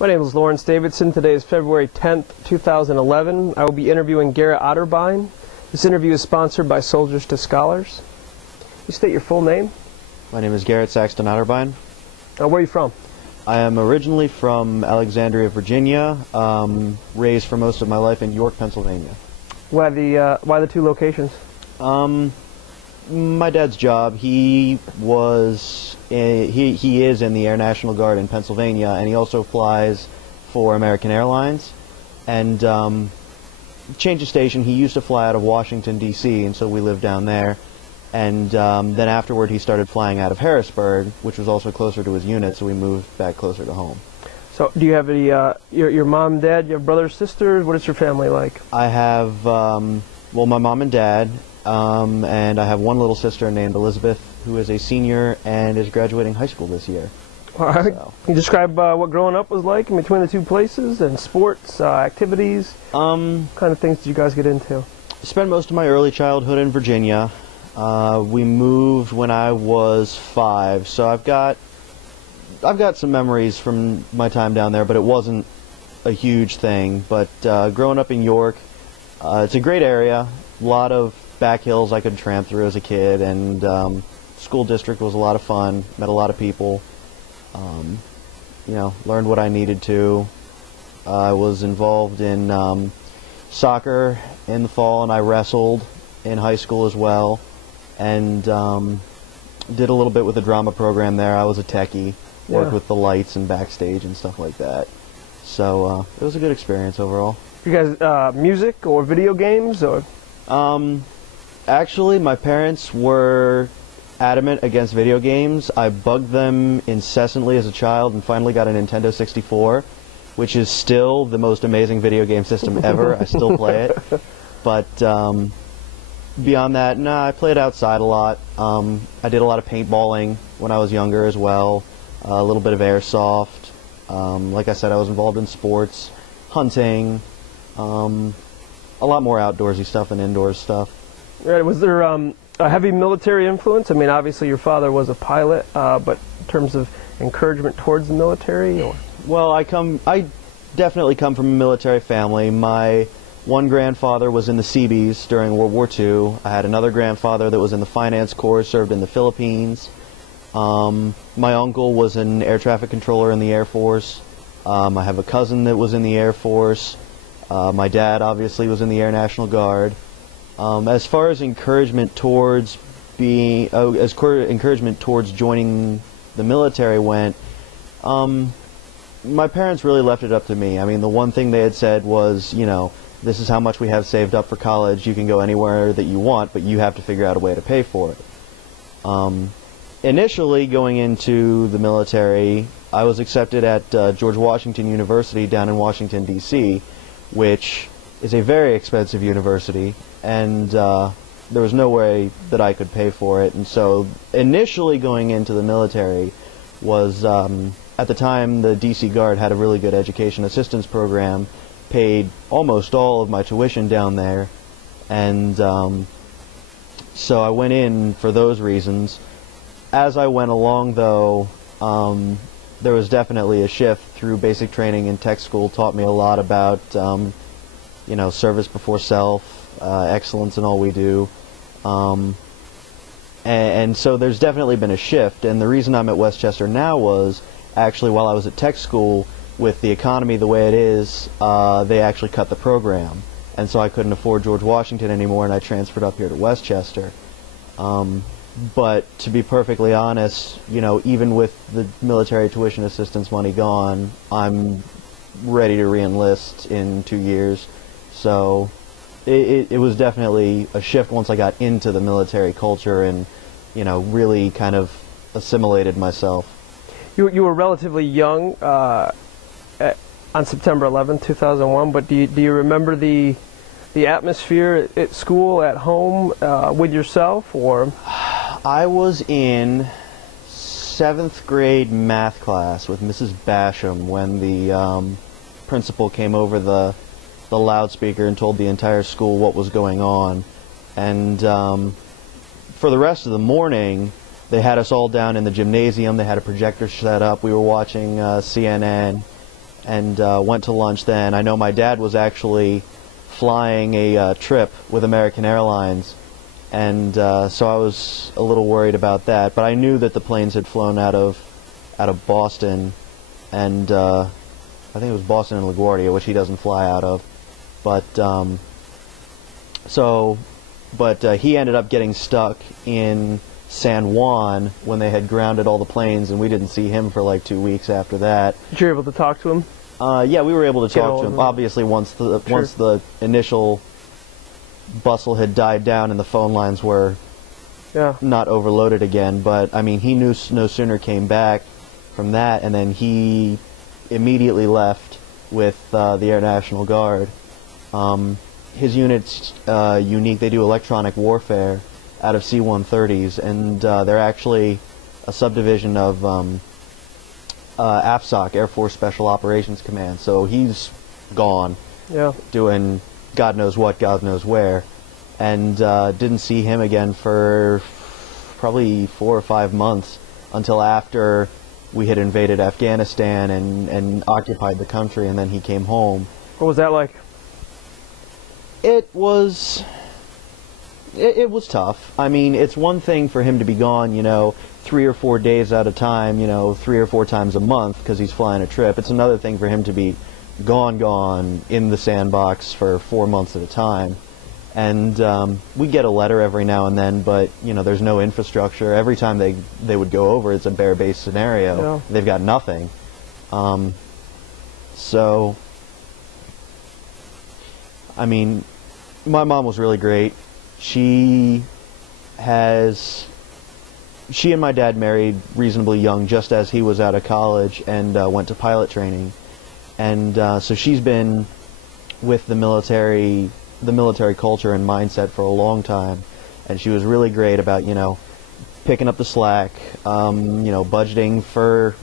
My name is Lawrence Davidson. Today is February 10th, 2011. I will be interviewing Garett Otterbein. This interview is sponsored by Soldiers to Scholars. You state your full name? My name is Garett Saxton Otterbein. Where are you from? I am originally from Alexandria, Virginia, raised for most of my life in York, Pennsylvania. Why the two locations? My dad's job, he is in the Air National Guard in Pennsylvania, and he also flies for American Airlines. And change of station, he used to fly out of Washington, D.C., and so we lived down there. And then afterward, he started flying out of Harrisburg, which was also closer to his unit, so we moved back closer to home. So, do you have any, your mom, dad, you have brothers, sisters? What is your family like? I have, well, my mom and dad, and I have one little sister named Elizabeth, who is a senior and is graduating high school this year. All right. So. Can you describe what growing up was like in between the two places, and sports, activities? What kind of things did you guys get into? I spent most of my early childhood in Virginia. We moved when I was 5, so I've got some memories from my time down there, but it wasn't a huge thing. But growing up in York, it's a great area. A lot of back hills I could tramp through as a kid, and school district was a lot of fun. Met a lot of people. You know, learned what I needed to. I was involved in soccer in the fall, and I wrestled in high school as well. And did a little bit with the drama program there. I was a techie, worked with the lights and backstage and stuff like that. So it was a good experience overall. You guys, music or video games or? Actually, my parents were adamant against video games. I bugged them incessantly as a child and finally got a Nintendo 64, which is still the most amazing video game system ever. I still play it. But beyond that, nah, I played outside a lot. I did a lot of paintballing when I was younger as well, a little bit of airsoft. Like I said, I was involved in sports, hunting, a lot more outdoorsy stuff than indoors stuff. Right. Was there a heavy military influence? I mean, obviously your father was a pilot, but in terms of encouragement towards the military? Or? Well, I definitely come from a military family. My one grandfather was in the Seabees during World War II. I had another grandfather that was in the Finance Corps, served in the Philippines. My uncle was an air traffic controller in the Air Force. I have a cousin that was in the Air Force. My dad obviously was in the Air National Guard. As far as encouragement towards encouragement towards joining the military went, my parents really left it up to me. I mean, the one thing they had said was, you know, this is how much we have saved up for college. You can go anywhere that you want, but you have to figure out a way to pay for it. Initially, going into the military, I was accepted at George Washington University down in Washington, D.C., which is a very expensive university, and there was no way that I could pay for it. And so initially going into the military was, at the time, the D.C. Guard had a really good education assistance program, paid almost all of my tuition down there, and so I went in for those reasons. As I went along, though, there was definitely a shift through basic training and tech school. Taught me a lot about you know, service before self, excellence in all we do, and so there's definitely been a shift. And the reason I'm at Westchester now was actually while I was at tech school, with the economy the way it is, they actually cut the program, and so I couldn't afford George Washington anymore, and I transferred up here to Westchester. But to be perfectly honest, you know, even with the military tuition assistance money gone, I'm ready to re-enlist in 2 years. So it was definitely a shift once I got into the military culture and, you know, really kind of assimilated myself. You were relatively young on September 11th, 2001, but do you remember the atmosphere at school, at home, with yourself, or? I was in 7th grade math class with Mrs. Basham when the principal came over the loudspeaker and told the entire school what was going on. And for the rest of the morning, they had us all down in the gymnasium. They had a projector set up. We were watching CNN. and went to lunch then. I know my dad was actually flying a trip with American Airlines, and so I was a little worried about that. But I knew that the planes had flown out of Boston, and I think it was Boston and LaGuardia, which he doesn't fly out of. But he ended up getting stuck in San Juan when they had grounded all the planes, and we didn't see him for like 2 weeks after that. You were able to talk to him? Yeah, we were able to talk to him. Obviously, once the initial bustle had died down and the phone lines were not overloaded again. But I mean, he no sooner came back from that, and then he immediately left with the Air National Guard. His unit's unique. They do electronic warfare out of C-130s, and they're actually a subdivision of AFSOC, Air Force Special Operations Command. So he's gone, doing God knows what, God knows where, and didn't see him again for probably 4 or 5 months until after we had invaded Afghanistan and occupied the country, and then he came home. What was that like? It was tough. I mean, it's one thing for him to be gone, 3 or 4 days at a time, 3 or 4 times a month because he's flying a trip. It's another thing for him to be gone in the sandbox for 4 months at a time. And we get a letter every now and then, but there's no infrastructure. Every time they would go over, it's a bare-based scenario. Yeah. They've got nothing. So, I mean, my mom was really great. She and my dad married reasonably young, just as he was out of college, and went to pilot training. And so she's been with the military culture and mindset for a long time, and she was really great about picking up the slack, budgeting for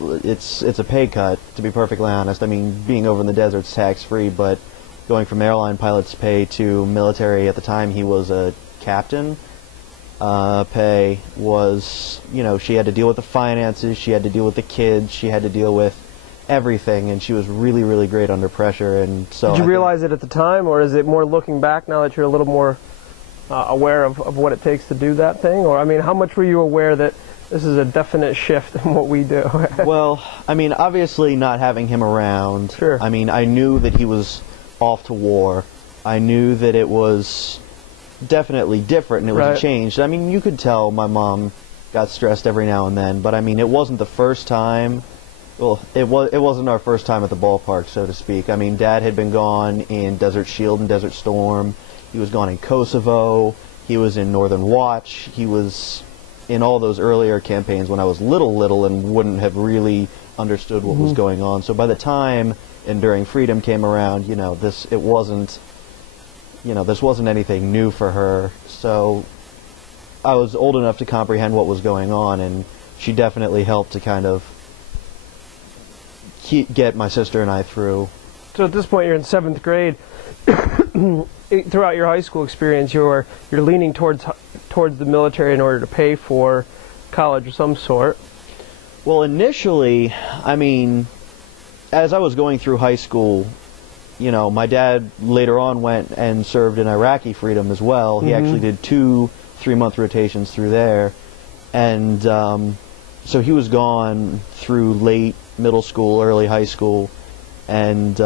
it's a pay cut, to be perfectly honest. I mean, being over in the desert's tax-free, but going from airline pilot's pay to military, at the time he was a captain, pay was, she had to deal with the finances, she had to deal with the kids, she had to deal with everything, and she was really, really great under pressure. And so did you realize it at the time, or is it more looking back now that you're a little more aware of what it takes to do that thing? Or, I mean, how much were you aware that this is a definite shift in what we do? Well, I mean, obviously not having him around, Sure. I mean, I knew that he was off to war. I knew that it was definitely different, and it was a change. I mean, you could tell my mom got stressed every now and then, but I mean, it wasn't the first time. Well, it wasn't our first time at the ballpark, so to speak. I mean, Dad had been gone in Desert Shield and Desert Storm. He was gone in Kosovo. He was in Northern Watch. He was in all those earlier campaigns when I was little and wouldn't have really understood what was going on. So by the time Enduring Freedom came around, this wasn't anything new for her. So I was old enough to comprehend what was going on, and she definitely helped to kind of get my sister and I through. So at this point, you're in 7th grade. Throughout your high school experience, you're leaning towards the military in order to pay for college of some sort. Well, initially, I mean, as I was going through high school, my dad later on went and served in Iraqi Freedom as well. He actually did 2 3-month rotations through there, and so he was gone through late middle school, early high school, and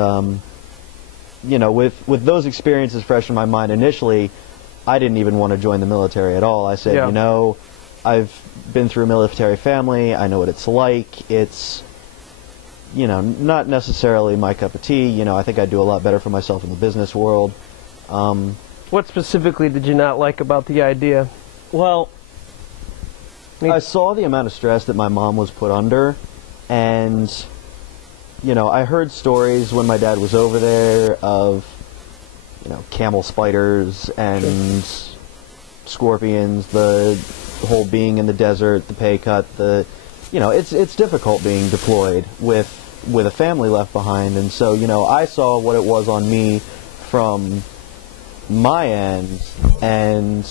with those experiences fresh in my mind, initially I didn't even want to join the military at all. I said, I've been through a military family, I know what it's like. It's not necessarily my cup of tea. I think I'd do a lot better for myself in the business world. What specifically did you not like about the idea? Well, I saw the amount of stress that my mom was put under, and I heard stories when my dad was over there of camel spiders and scorpions, the whole being in the desert, the pay cut, it's difficult being deployed with a family left behind. And so I saw what it was on me from my end, and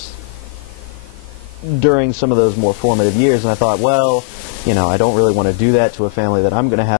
during some of those more formative years, and I thought, well, I don't really want to do that to a family that I'm going to have